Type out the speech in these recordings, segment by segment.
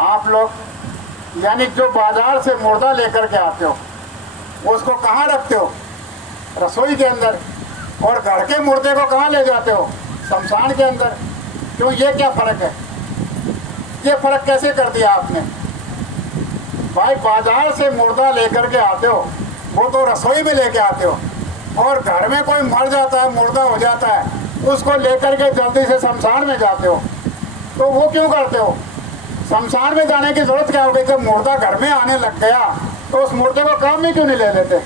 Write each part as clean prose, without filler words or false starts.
आप लोग यानी जो बाजार से मुर्दा लेकर के आते हो उसको कहाँ रखते हो? रसोई के अंदर। और घर के मुर्दे को कहाँ ले जाते हो? शमशान के अंदर। क्यों, ये क्या फ़र्क है? ये फ़र्क कैसे कर दिया आपने? भाई बाजार से मुर्दा लेकर के आते हो वो तो रसोई में लेके आते हो, और घर में कोई मर जाता है, मुर्दा हो जाता है, उसको लेकर के जल्दी से शमशान में जाते हो। तो वो क्यों करते हो? शमशान में जाने की जरूरत क्या हो गई? जब मुर्दा घर में आने लग गया तो उस मुर्दे को काम में क्यों नहीं ले लेते?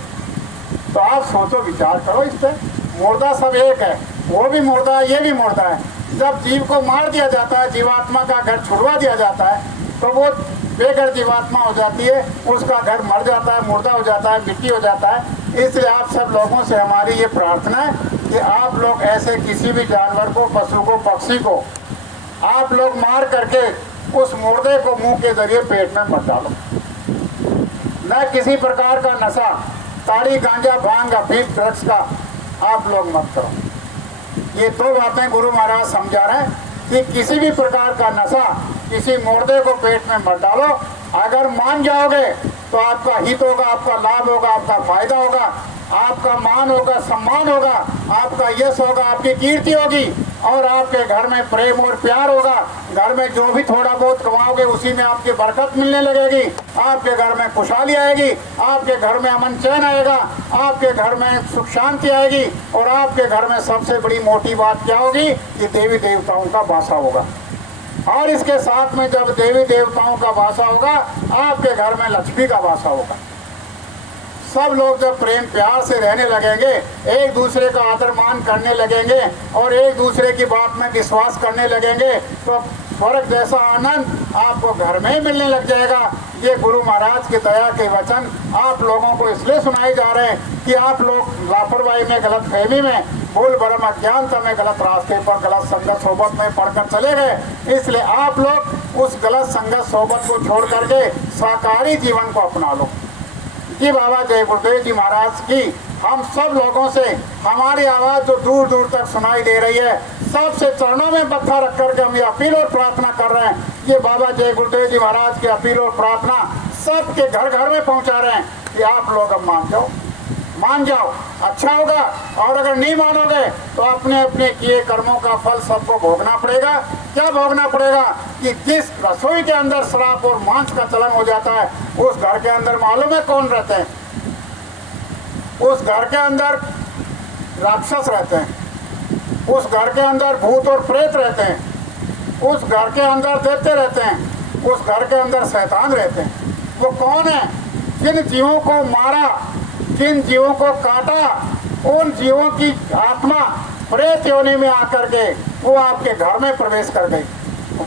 तो आप सोचो, विचार करो इस पर। मुर्दा सब एक है, वो भी मुर्दा है, ये भी मुर्दा है। जब जीव को मार दिया जाता है, जीवात्मा का घर छुड़वा दिया जाता है, तो वो बेघर जीवात्मा हो जाती है, उसका घर मर जाता है, मुर्दा हो जाता है, मिट्टी हो जाता है। इसलिए आप सब लोगों से हमारी ये प्रार्थना है कि आप लोग ऐसे किसी भी जानवर को, पशु को, पक्षी को आप लोग मार करके उस मुर्दे को मुंह के जरिए पेट में मत डालो। न किसी प्रकार का नशा, ताड़ी, गांजा, भांग, अफीम, ड्रग्स का आप लोग मत करो। ये दो बातें गुरु महाराज समझा रहे हैं कि किसी भी प्रकार का नशा किसी मुर्दे को पेट में मत डालो। अगर मान जाओगे तो आपका हित होगा, आपका लाभ होगा, आपका फायदा होगा, आपका मान होगा, सम्मान होगा, आपका यश होगा, आपकी कीर्ति होगी, और आपके घर में प्रेम और प्यार होगा। घर में जो भी थोड़ा बहुत कमाओगे उसी में आपकी बरकत मिलने लगेगी, आपके घर में खुशहाली आएगी, आपके घर में अमन चैन आएगा, आपके घर में सुख शांति आएगी। और आपके घर में सबसे बड़ी मोटी बात क्या होगी कि देवी देवताओं का वासा होगा। और इसके साथ में जब देवी देवताओं का वासा होगा, आपके घर में लक्ष्मी का वासा होगा। सब लोग जब प्रेम प्यार से रहने लगेंगे, एक दूसरे का आदर मान करने लगेंगे और एक दूसरे की बात में विश्वास करने लगेंगे, तो स्वर्ग जैसा आनंद आपको घर में ही मिलने लग जाएगा। ये गुरु महाराज की दया के वचन आप लोगों को इसलिए सुनाए जा रहे हैं कि आप लोग लापरवाही में, गलत फहमी में, भूल भरम अज्ञानता में, गलत रास्ते पर, गलत संगत सोबत में पढ़कर चले गए। इसलिए आप लोग उस गलत संगत सोबत को छोड़ करके साकारी जीवन को अपना लो। जी बाबा जय गुरुदेव जी महाराज की हम सब लोगों से हमारी आवाज़ जो दूर दूर तक सुनाई दे रही है, सबसे चरणों में मत्था रख करके हम ये अपील और प्रार्थना कर रहे हैं। ये बाबा जय गुरुदेव जी महाराज की अपील और प्रार्थना सबके घर घर में पहुंचा रहे हैं कि आप लोग अब मान जाओ, अच्छा होगा। और अगर नहीं मानोगे तो अपने अपने किए कर्मों का फल सबको भोगना पड़ेगा। क्या भोगना पड़ेगा कि जिस रसोई के अंदर शराब और मांस का चलन हो जाता है, उस घर के अंदर मालूम है कौन रहते हैं? उस घर के अंदर राक्षस रहते हैं, उस घर के अंदर भूत और प्रेत रहते हैं, उस घर के अंदर दैत्य रहते हैं, उस घर के अंदर शैतान रहते हैं। वो कौन है? जिन जीवों को मारा, जिन जीवों को काटा, उन जीवों की आत्मा प्रेत योनि में आकर के वो आपके घर में प्रवेश कर गई।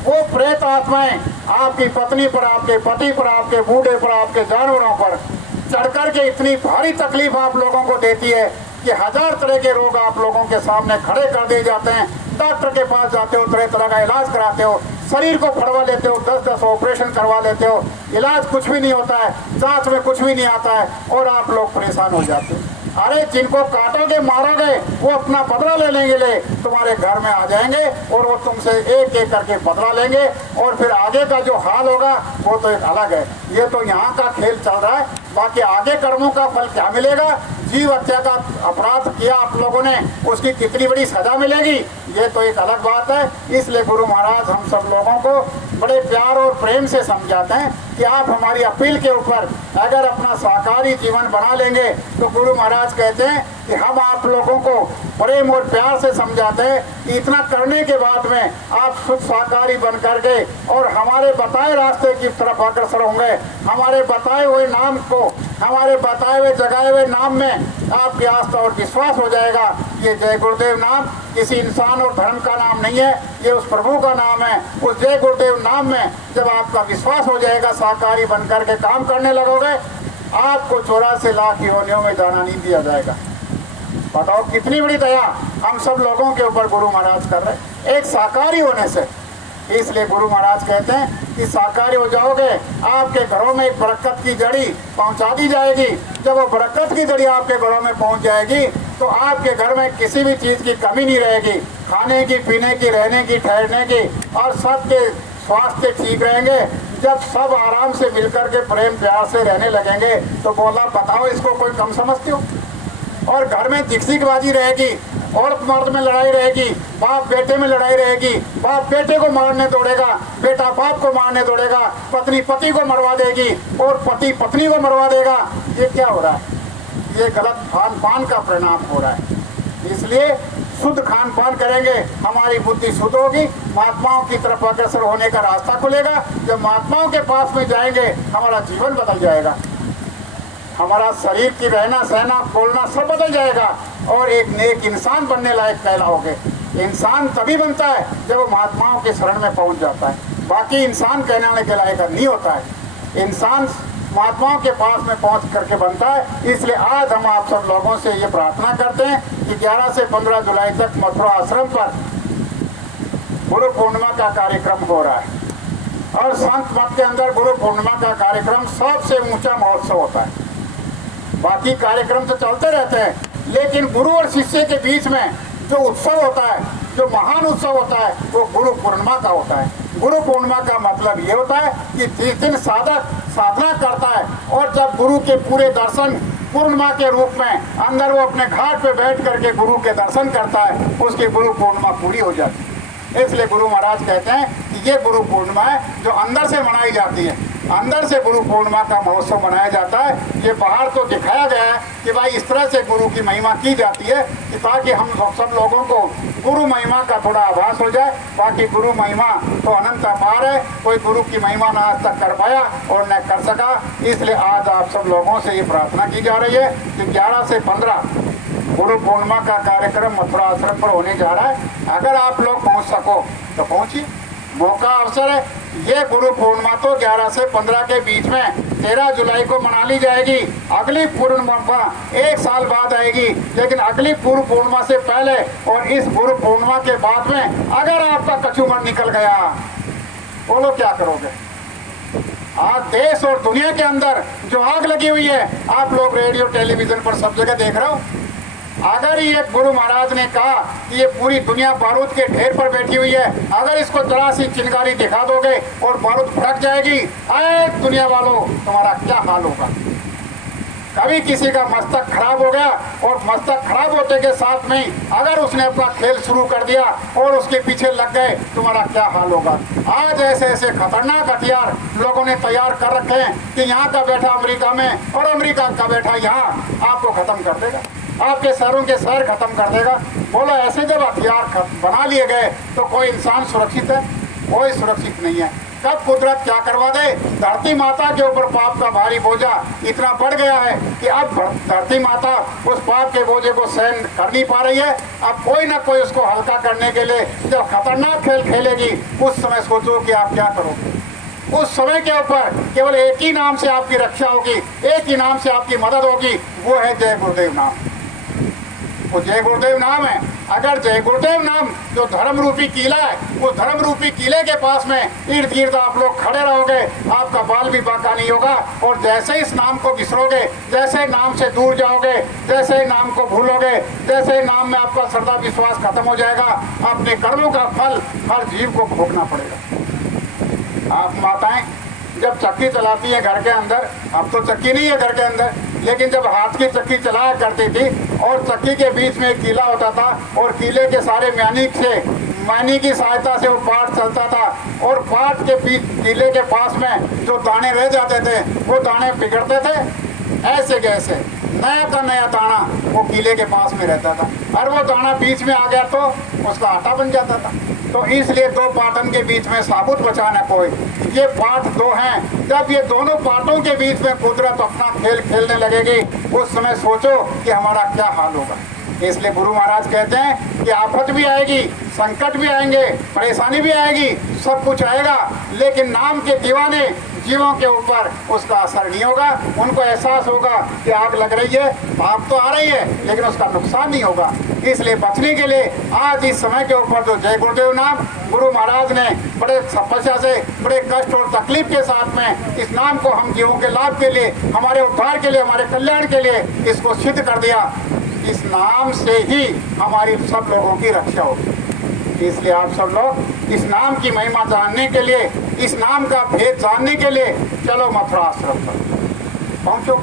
वो प्रेत आत्माएं आपकी पत्नी पर, आपके पति पर, आपके बूढ़े पर, आपके जानवरों पर चढ़ कर के इतनी भारी तकलीफ आप लोगों को देती है कि 1000 तरह के रोग आप लोगों के सामने खड़े कर दिए जाते हैं। डॉक्टर के पास जाते हो, तरह तरह का इलाज कराते हो, शरीर को फड़वा लेते हो, 10-10 ऑपरेशन करवा लेते हो, इलाज कुछ भी नहीं होता है, जांच में कुछ भी नहीं आता है, और आप लोग परेशान हो जाते हो। अरे जिनको काटोगे, मारोगे, वो अपना बदला ले लेंगे, तुम्हारे घर में आ जाएंगे और वो तुमसे एक एक करके बदला लेंगे। और फिर आगे का जो हाल होगा वो तो एक अलग है। ये तो यहाँ का खेल चल रहा है, बाकी आगे कर्मों का फल क्या मिलेगा? जीव हत्या का अपराध किया आप लोगों ने, उसकी कितनी बड़ी सजा मिलेगी, ये तो एक अलग बात है। इसलिए गुरु महाराज हम सब लोगों को बड़े प्यार और प्रेम से समझाते हैं कि आप हमारी अपील के ऊपर अगर अपना साकारी जीवन बना लेंगे तो गुरु महाराज कहते हैं कि हम आप लोगों को प्रेम और प्यार से समझाते हैं कि इतना करने के बाद में आप शुद्ध साकारी बन करके और हमारे बताए रास्ते की तरफ अग्रसर होंगे। हमारे बताए हुए नाम को, हमारे बताए हुए जगाए हुए नाम में आपकी आस्था और विश्वास हो जाएगा। ये जय गुरुदेव नाम किसी इंसान और धर्म का नाम नहीं है, ये उस प्रभु का नाम है। उस जय गुरुदेव नाम में जब आपका विश्वास हो जाएगा, साकारी बन करके काम करने लगोगे, आपको 84 लाख योनियों में जाना नहीं दिया जाएगा। बताओ कितनी बड़ी दया हम सब लोगों के ऊपर गुरु महाराज कर रहे हैं एक साकारी होने से। इसलिए गुरु महाराज कहते हैं कि साकारी हो जाओगे, आपके घरों में एक बरकत की जड़ी पहुंचा दी जाएगी। जब वो बरकत की जड़ी आपके घरों में पहुंच जाएगी तो आपके घर में किसी भी चीज़ की कमी नहीं रहेगी, खाने की, पीने की, रहने की, ठहरने की, और सबके स्वास्थ्य ठीक रहेंगे। जब सब आराम से मिलकर के प्रेम प्यार से रहने लगेंगे तो बोला बताओ इसको कोई कम समझते हो? और घर में जिक्सिकबाजी रहेगी, औरत मर्द में लड़ाई रहेगी, बाप बेटे में लड़ाई रहेगी, बाप बेटे को मारने दौड़ेगा, बेटा बाप को मारने दौड़ेगा, पत्नी पति को मरवा देगी और पति पत्नी को मरवा देगा। ये क्या हो रहा है? ये गलत खान पान का परिणाम हो रहा है। इसलिए शुद्ध खान पान करेंगे, हमारी बुद्धि शुद्ध होगी, महात्माओं की तरफ अग्रसर होने का रास्ता खुलेगा। जब महात्माओं के पास में जाएंगे हमारा जीवन बदल जाएगा, हमारा शरीर की रहना सहना बोलना सब बदल जाएगा और एक नेक इंसान बनने लायक कहलाओगे। इंसान तभी बनता है जब वो महात्माओं के शरण में पहुंच जाता है, बाकी इंसान कहलाने के लायक नहीं होता है। इंसान महात्माओं के पास में पहुंच करके बनता है। इसलिए आज हम आप सब लोगों से ये प्रार्थना करते हैं कि 11 से 15 जुलाई तक मथुरा आश्रम पर गुरु पूर्णिमा का कार्यक्रम हो रहा है और संत मत के अंदर गुरु पूर्णिमा का कार्यक्रम सबसे ऊंचा महोत्सव होता है। बाकी कार्यक्रम तो चलते रहते हैं, लेकिन गुरु और शिष्य के बीच में जो उत्सव होता है, जो महान उत्सव होता है, वो गुरु पूर्णिमा का होता है। गुरु पूर्णिमा का मतलब ये होता है कि जिस दिन साधक साधना करता है और जब गुरु के पूरे दर्शन पूर्णिमा के रूप में अंदर वो अपने घाट पे बैठ करके गुरु के दर्शन करता है, उसकी गुरु पूर्णिमा पूरी हो जाती है। इसलिए गुरु महाराज कहते हैं कि ये गुरु पूर्णिमा है जो अंदर से मनाई जाती है। अंदर से गुरु पूर्णिमा का महोत्सव मनाया जाता है। ये बाहर तो दिखाया गया है कि भाई इस तरह से गुरु की महिमा की जाती है कि ताकि हम सब लोगों को गुरु महिमा का थोड़ा आभास हो जाए। बाकी गुरु महिमा तो अनंत अपार है, कोई गुरु की महिमा ना आज तक कर पाया और न कर सका। इसलिए आज आप सब लोगों से ये प्रार्थना की जा रही है कि 11 से 15 गुरु पूर्णिमा का कार्यक्रम मथुरा आश्रम पर होने जा रहा है। अगर आप लोग पहुंच सको तो पहुंचिए, मौका अवसर है। ये गुरु पूर्णिमा तो 11 से 15 के बीच में 13 जुलाई को मना ली जाएगी। अगली पूर्णिमा 1 साल बाद आएगी, लेकिन अगली पूर्व पूर्णिमा से पहले और इस गुरु पूर्णिमा के बाद में अगर आपका कचूमर निकल गया, बोलो क्या करोगे? आज देश और दुनिया के अंदर जो आग लगी हुई है, आप लोग रेडियो टेलीविजन पर सब जगह देख रहे हो। अगर ये गुरु महाराज ने कहा कि ये पूरी दुनिया बारूद के ढेर पर बैठी हुई है, अगर इसको जरा सी चिंगारी दिखा दोगे और बारूद फटक जाएगी, अरे दुनिया वालों तुम्हारा क्या हाल होगा? कभी किसी का मस्तक खराब हो गया और मस्तक खराब होते के साथ में अगर उसने अपना खेल शुरू कर दिया और उसके पीछे लग गए, तुम्हारा क्या हाल होगा? आज ऐसे ऐसे खतरनाक हथियार लोगों ने तैयार कर रखे हैं कि यहाँ का बैठा अमेरिका में और अमेरिका का बैठा यहाँ आपको खत्म कर देगा, आपके शहरों के शहर खत्म कर देगा। बोलो ऐसे जब हथियार बना लिए गए तो कोई इंसान सुरक्षित है? कोई सुरक्षित नहीं है। कब कुदरत क्या करवा दे? धरती माता के ऊपर पाप का भारी बोझा इतना बढ़ गया है कि अब धरती माता उस पाप के बोझे को सहन कर नहीं पा रही है। अब कोई ना कोई उसको हल्का करने के लिए जब खतरनाक खेल खेलेगी, उस समय सोचो कि आप क्या करोगे। उस समय के ऊपर केवल एक ही नाम से आपकी रक्षा होगी, एक ही नाम से आपकी मदद होगी, वो है जय गुरुदेव नाम। वो जय गुरुदेव नाम है। अगर जय गुरुदेव नाम जो धर्म रूपी किला है, वो धर्म रूपी किले के पास में इर्द गिर्द आप लोग खड़े रहोगे, आपका बाल भी बाका नहीं होगा। और जैसे इस नाम को बिसरोगे, जैसे नाम से दूर जाओगे, जैसे नाम को भूलोगे, जैसे नाम में आपका श्रद्धा विश्वास खत्म हो जाएगा, अपने कर्मों का फल हर जीव को भोगना पड़ेगा। आप माताएं जब चक्की चलाती है घर के अंदर, अब तो चक्की नहीं है घर के अंदर, लेकिन जब हाथ की चक्की चलाया करती थी और चक्की के बीच में एक कीला होता था और कीले के सारे मैनी की सहायता से वो पाट चलता था और पाट के कीले के पास में जो दाने रह जाते थे वो दाने बिगड़ते थे। ऐसे कैसे नया का नया दाना वो कीले के पास में रहता था और वो दाना बीच में आ गया तो उसका आटा बन जाता था। तो इसलिए दो पाटन के बीच में साबुत बचाना कोई, ये पाठ दो हैं। जब ये दोनों पाटों के बीच में कुदरत अपना खेल खेलने लगेगी, उस समय सोचो कि हमारा क्या हाल होगा। इसलिए गुरु महाराज कहते हैं कि आफत भी आएगी, संकट भी आएंगे, परेशानी भी आएगी, सब कुछ आएगा, लेकिन नाम के दीवाने जीवों के ऊपर उसका असर नहीं होगा। उनको एहसास होगा कि आग लग रही है, आग तो आ रही है, लेकिन उसका नुकसान नहीं होगा। इसलिए बचने के लिए आज इस समय के ऊपर जो जय गुरुदेव नाम गुरु महाराज ने बड़े तपस्या से, बड़े कष्ट और तकलीफ के साथ में इस नाम को हम जीवों के लाभ के लिए, हमारे उद्धार के लिए, हमारे कल्याण के लिए इसको सिद्ध कर दिया। इस नाम से ही हमारी सब लोगों की रक्षा होगी। इसलिए आप सब लोग इस नाम की महिमा जानने के लिए, इस नाम का भेद जानने के लिए चलो मथुरा आश्रम पर पहुंचो।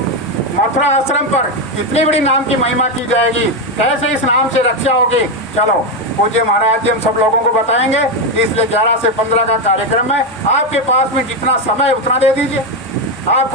मथुरा आश्रम पर इतनी बड़ी नाम की महिमा की जाएगी, कैसे इस नाम से रक्षा होगी, चलो पूज्य महाराज जी हम सब लोगों को बताएंगे। इसलिए 11 से 15 का कार्यक्रम है, आपके पास में जितना समय उतना दे दीजिए। आप